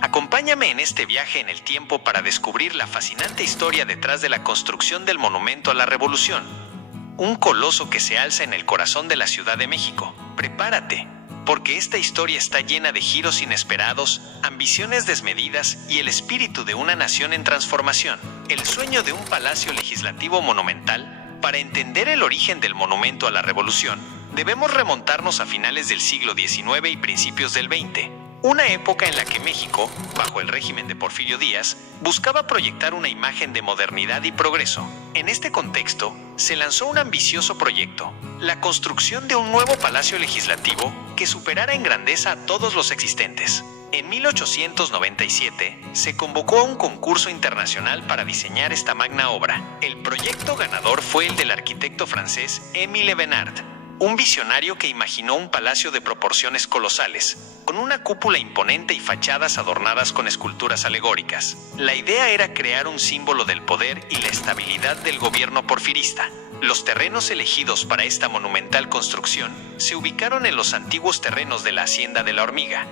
Acompáñame en este viaje en el tiempo para descubrir la fascinante historia detrás de la construcción del Monumento a la Revolución. Un coloso que se alza en el corazón de la Ciudad de México. Prepárate, porque esta historia está llena de giros inesperados, ambiciones desmedidas y el espíritu de una nación en transformación. El sueño de un palacio legislativo monumental. Para entender el origen del Monumento a la Revolución, debemos remontarnos a finales del siglo XIX y principios del XX. Una época en la que México, bajo el régimen de Porfirio Díaz, buscaba proyectar una imagen de modernidad y progreso. En este contexto, se lanzó un ambicioso proyecto, la construcción de un nuevo palacio legislativo que superara en grandeza a todos los existentes. En 1897, se convocó a un concurso internacional para diseñar esta magna obra. El proyecto ganador fue el del arquitecto francés Émile Bernard, un visionario que imaginó un palacio de proporciones colosales, con una cúpula imponente y fachadas adornadas con esculturas alegóricas. La idea era crear un símbolo del poder y la estabilidad del gobierno porfirista. Los terrenos elegidos para esta monumental construcción se ubicaron en los antiguos terrenos de la Hacienda de la Hormiga,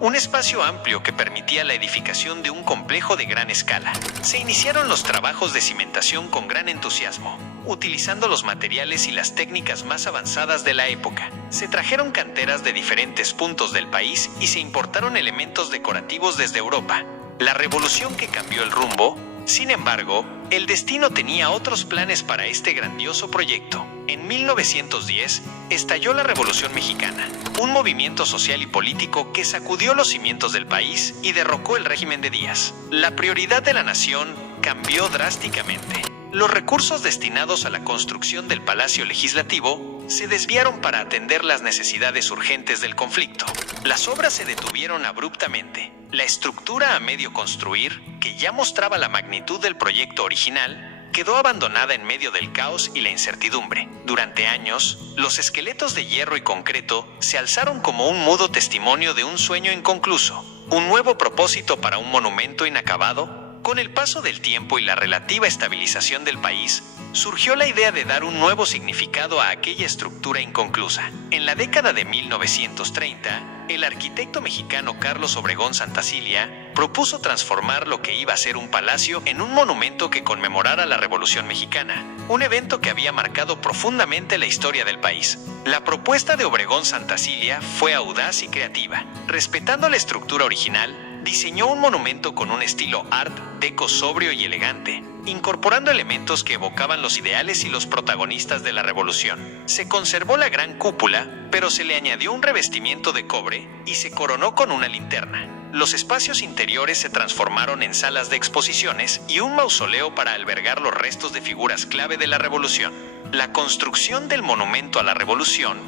un espacio amplio que permitía la edificación de un complejo de gran escala. Se iniciaron los trabajos de cimentación con gran entusiasmo, utilizando los materiales y las técnicas más avanzadas de la época. Se trajeron canteras de diferentes puntos del país y se importaron elementos decorativos desde Europa. La revolución que cambió el rumbo. Sin embargo, el destino tenía otros planes para este grandioso proyecto. En 1910, estalló la Revolución Mexicana, un movimiento social y político que sacudió los cimientos del país y derrocó el régimen de Díaz. La prioridad de la nación cambió drásticamente. Los recursos destinados a la construcción del Palacio Legislativo se desviaron para atender las necesidades urgentes del conflicto. Las obras se detuvieron abruptamente. La estructura a medio construir, que ya mostraba la magnitud del proyecto original, quedó abandonada en medio del caos y la incertidumbre. Durante años, los esqueletos de hierro y concreto se alzaron como un mudo testimonio de un sueño inconcluso, un nuevo propósito para un monumento inacabado. Con el paso del tiempo y la relativa estabilización del país, surgió la idea de dar un nuevo significado a aquella estructura inconclusa. En la década de 1930, el arquitecto mexicano Carlos Obregón Santacilia propuso transformar lo que iba a ser un palacio en un monumento que conmemorara la Revolución Mexicana, un evento que había marcado profundamente la historia del país. La propuesta de Obregón Santacilia fue audaz y creativa. Respetando la estructura original, diseñó un monumento con un estilo art deco sobrio y elegante, incorporando elementos que evocaban los ideales y los protagonistas de la revolución. Se conservó la gran cúpula, pero se le añadió un revestimiento de cobre y se coronó con una linterna. Los espacios interiores se transformaron en salas de exposiciones y un mausoleo para albergar los restos de figuras clave de la revolución. La construcción del Monumento a la Revolución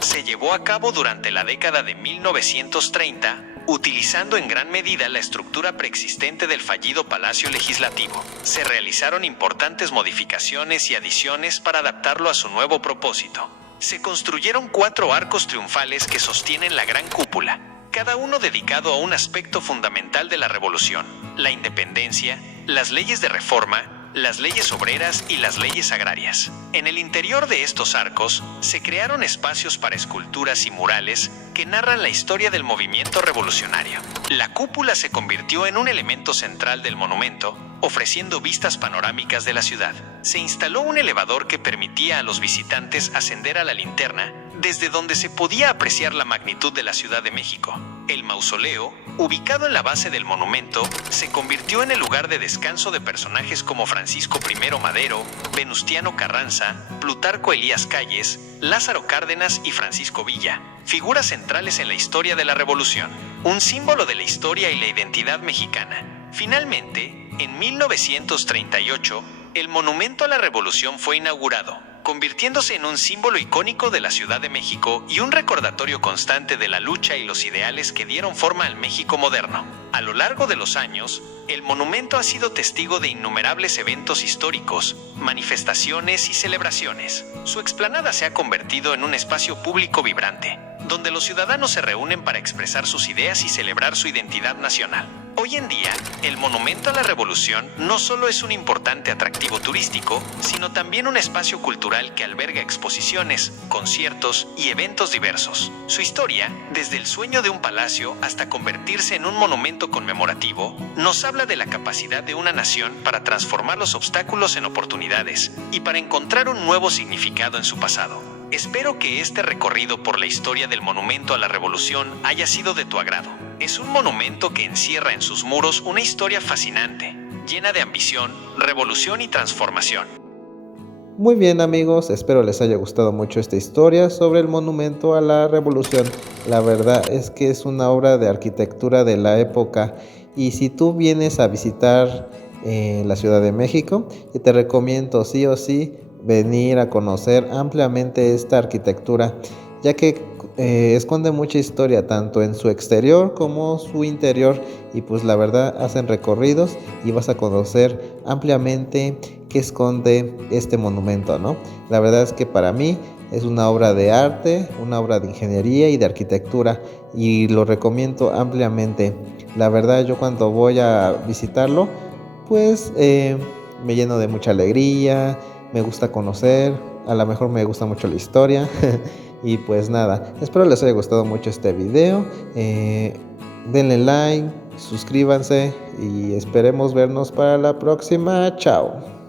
se llevó a cabo durante la década de 1930, utilizando en gran medida la estructura preexistente del fallido Palacio Legislativo. Se realizaron importantes modificaciones y adiciones para adaptarlo a su nuevo propósito. Se construyeron 4 arcos triunfales que sostienen la gran cúpula, cada uno dedicado a un aspecto fundamental de la revolución: la independencia, las leyes de reforma, las leyes obreras y las leyes agrarias. En el interior de estos arcos se crearon espacios para esculturas y murales que narran la historia del movimiento revolucionario. La cúpula se convirtió en un elemento central del monumento, ofreciendo vistas panorámicas de la ciudad. Se instaló un elevador que permitía a los visitantes ascender a la linterna, desde donde se podía apreciar la magnitud de la Ciudad de México. El mausoleo, ubicado en la base del monumento, se convirtió en el lugar de descanso de personajes como Francisco I. Madero, Venustiano Carranza, Plutarco Elías Calles, Lázaro Cárdenas y Francisco Villa, figuras centrales en la historia de la revolución, un símbolo de la historia y la identidad mexicana. Finalmente, en 1938, el Monumento a la Revolución fue inaugurado, convirtiéndose en un símbolo icónico de la Ciudad de México y un recordatorio constante de la lucha y los ideales que dieron forma al México moderno. A lo largo de los años, el monumento ha sido testigo de innumerables eventos históricos, manifestaciones y celebraciones. Su explanada se ha convertido en un espacio público vibrante, donde los ciudadanos se reúnen para expresar sus ideas y celebrar su identidad nacional. Hoy en día, el Monumento a la Revolución no solo es un importante atractivo turístico, sino también un espacio cultural que alberga exposiciones, conciertos y eventos diversos. Su historia, desde el sueño de un palacio hasta convertirse en un monumento conmemorativo, nos habla de la capacidad de una nación para transformar los obstáculos en oportunidades y para encontrar un nuevo significado en su pasado. Espero que este recorrido por la historia del Monumento a la Revolución haya sido de tu agrado. Es un monumento que encierra en sus muros una historia fascinante, llena de ambición, revolución y transformación. Muy bien amigos, espero les haya gustado mucho esta historia sobre el Monumento a la Revolución. La verdad es que es una obra de arquitectura de la época y si tú vienes a visitar la Ciudad de México, yo te recomiendo sí o sí venir a conocer ampliamente esta arquitectura, ya que esconde mucha historia tanto en su exterior como su interior y pues la verdad hacen recorridos y vas a conocer ampliamente qué esconde este monumento, ¿no? La verdad es que para mí es una obra de arte, una obra de ingeniería y de arquitectura y lo recomiendo ampliamente. La verdad yo cuando voy a visitarlo pues me lleno de mucha alegría, me gusta conocer, a lo mejor me gusta mucho la historia y pues nada, espero les haya gustado mucho este video, denle like, suscríbanse y esperemos vernos para la próxima, chao.